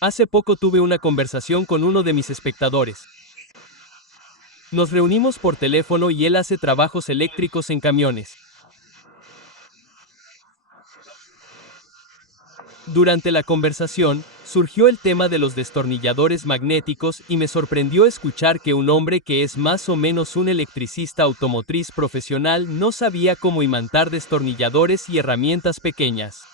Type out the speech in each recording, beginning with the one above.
Hace poco tuve una conversación con uno de mis espectadores. Nos reunimos por teléfono y él hace trabajos eléctricos en camiones. Durante la conversación, surgió el tema de los destornilladores magnéticos y me sorprendió escuchar que un hombre que es más o menos un electricista automotriz profesional no sabía cómo imantar destornilladores y herramientas pequeñas.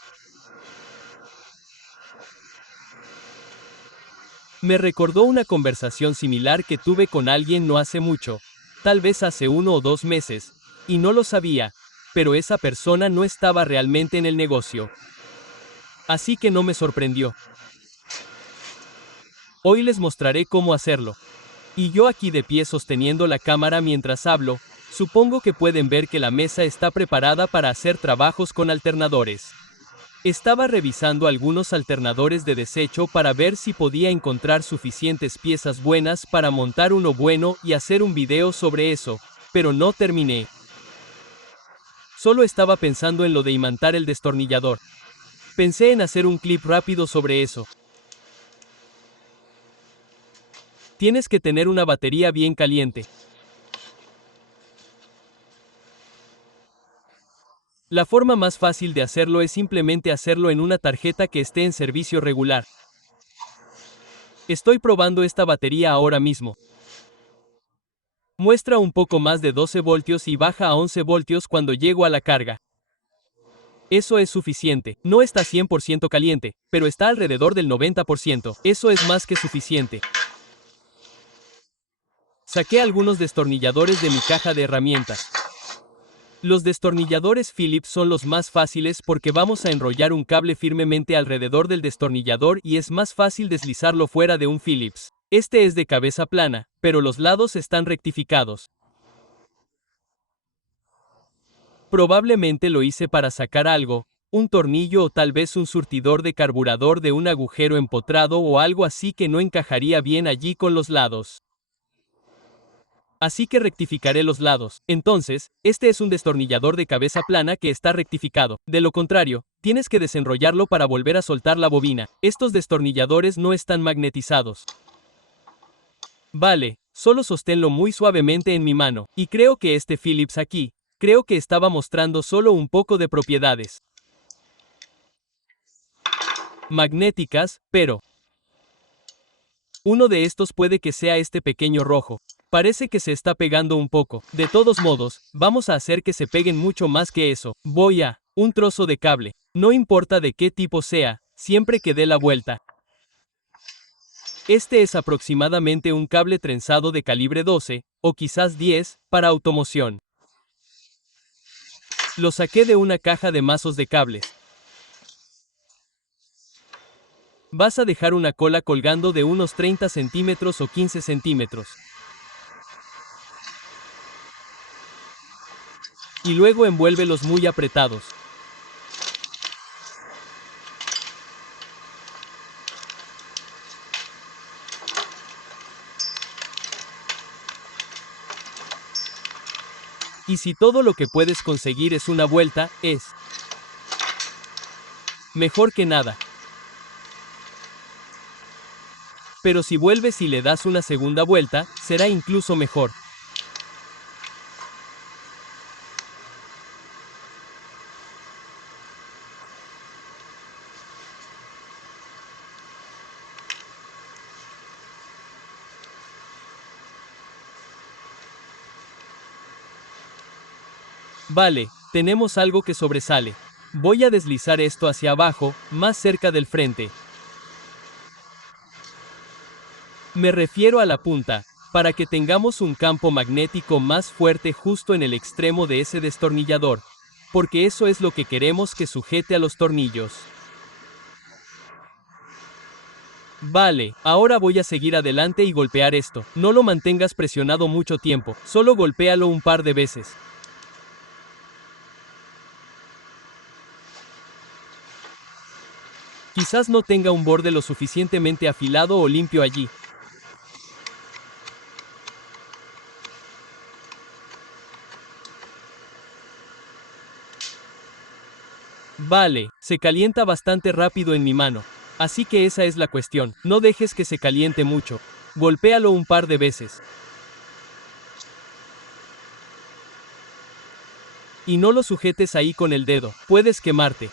Me recordó una conversación similar que tuve con alguien no hace mucho, tal vez hace 1 o 2 meses, y no lo sabía, pero esa persona no estaba realmente en el negocio. Así que no me sorprendió. Hoy les mostraré cómo hacerlo. Y yo aquí de pie sosteniendo la cámara mientras hablo, supongo que pueden ver que la mesa está preparada para hacer trabajos con alternadores. Estaba revisando algunos alternadores de desecho para ver si podía encontrar suficientes piezas buenas para montar uno bueno y hacer un video sobre eso, pero no terminé. Solo estaba pensando en lo de imantar el destornillador. Pensé en hacer un clip rápido sobre eso. Tienes que tener una batería bien caliente. La forma más fácil de hacerlo es simplemente hacerlo en una tarjeta que esté en servicio regular. Estoy probando esta batería ahora mismo. Muestra un poco más de 12 voltios y baja a 11 voltios cuando llego a la carga. Eso es suficiente. No está 100% caliente, pero está alrededor del 90%. Eso es más que suficiente. Saqué algunos destornilladores de mi caja de herramientas. Los destornilladores Phillips son los más fáciles porque vamos a enrollar un cable firmemente alrededor del destornillador y es más fácil deslizarlo fuera de un Phillips. Este es de cabeza plana, pero los lados están rectificados. Probablemente lo hice para sacar algo, un tornillo o tal vez un surtidor de carburador de un agujero empotrado o algo así que no encajaría bien allí con los lados. Así que rectificaré los lados. Entonces, este es un destornillador de cabeza plana que está rectificado. De lo contrario, tienes que desenrollarlo para volver a soltar la bobina. Estos destornilladores no están magnetizados. Vale, solo sosténlo muy suavemente en mi mano. Y creo que este Phillips aquí, creo que estaba mostrando solo un poco de propiedades magnéticas, pero uno de estos puede que sea este pequeño rojo. Parece que se está pegando un poco. De todos modos, vamos a hacer que se peguen mucho más que eso. Voy a un trozo de cable. No importa de qué tipo sea, siempre que dé la vuelta. Este es aproximadamente un cable trenzado de calibre 12, o quizás 10, para automoción. Lo saqué de una caja de mazos de cables. Vas a dejar una cola colgando de unos 30 centímetros o 15 centímetros. Y luego envuélvelos muy apretados. Y si todo lo que puedes conseguir es una vuelta, es mejor que nada. Pero si vuelves y le das una segunda vuelta, será incluso mejor. Vale, tenemos algo que sobresale. Voy a deslizar esto hacia abajo, más cerca del frente. Me refiero a la punta, para que tengamos un campo magnético más fuerte justo en el extremo de ese destornillador, porque eso es lo que queremos que sujete a los tornillos. Vale, ahora voy a seguir adelante y golpear esto. No lo mantengas presionado mucho tiempo, solo golpéalo un par de veces. Quizás no tenga un borde lo suficientemente afilado o limpio allí. Vale, se calienta bastante rápido en mi mano. Así que esa es la cuestión, no dejes que se caliente mucho. Golpéalo un par de veces. Y no lo sujetes ahí con el dedo, puedes quemarte.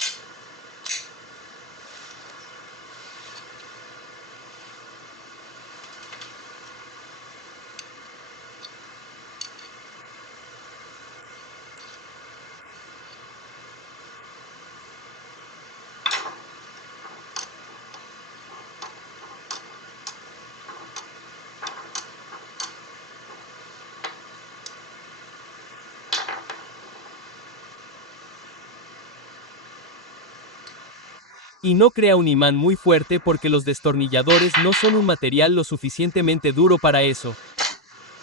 Y no crea un imán muy fuerte porque los destornilladores no son un material lo suficientemente duro para eso.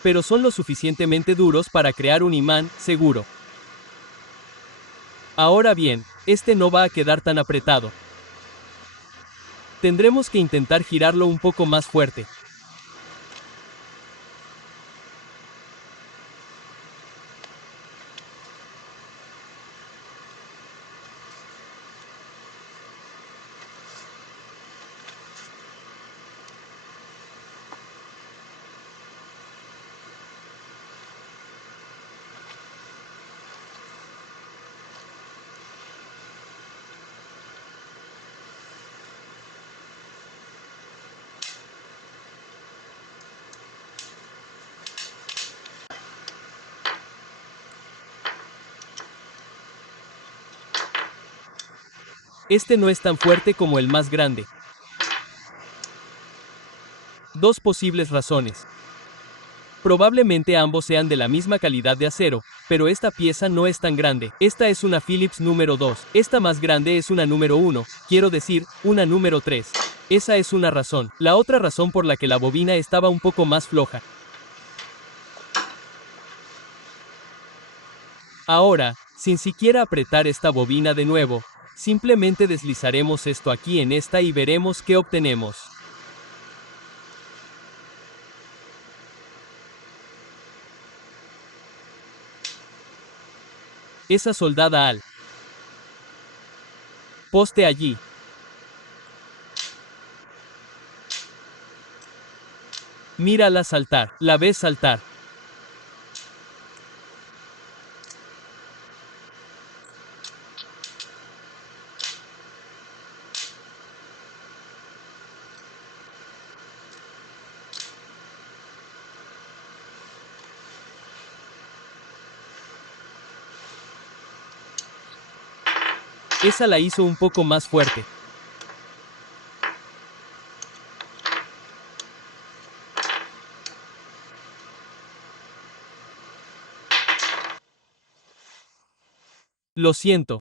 Pero son lo suficientemente duros para crear un imán seguro. Ahora bien, este no va a quedar tan apretado. Tendremos que intentar girarlo un poco más fuerte. Este no es tan fuerte como el más grande. Dos posibles razones. Probablemente ambos sean de la misma calidad de acero, pero esta pieza no es tan grande. Esta es una Phillips número 2. Esta más grande es una número 1, quiero decir, una número 3. Esa es una razón. La otra razón por la que la bobina estaba un poco más floja. Ahora, sin siquiera apretar esta bobina de nuevo, simplemente deslizaremos esto aquí en esta y veremos qué obtenemos. Esa soldada al poste allí. Mírala saltar. ¿La ves saltar? Esa la hizo un poco más fuerte. Lo siento.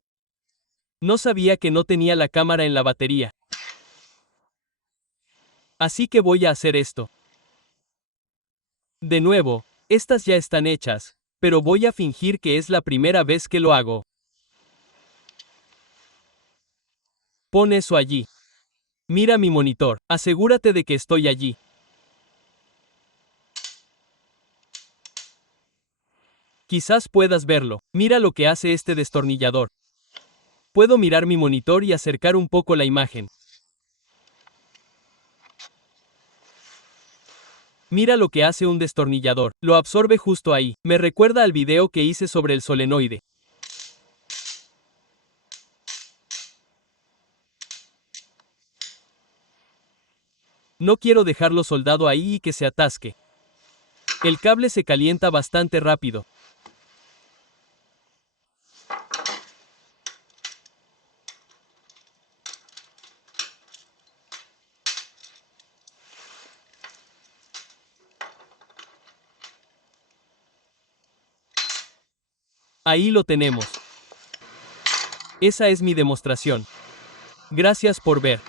No sabía que no tenía la cámara en la batería. Así que voy a hacer esto. De nuevo, estas ya están hechas, pero voy a fingir que es la primera vez que lo hago. Pon eso allí. Mira mi monitor. Asegúrate de que estoy allí. Quizás puedas verlo. Mira lo que hace este destornillador. Puedo mirar mi monitor y acercar un poco la imagen. Mira lo que hace un destornillador. Lo absorbe justo ahí. Me recuerda al video que hice sobre el solenoide. No quiero dejarlo soldado ahí y que se atasque. El cable se calienta bastante rápido. Ahí lo tenemos. Esa es mi demostración. Gracias por ver.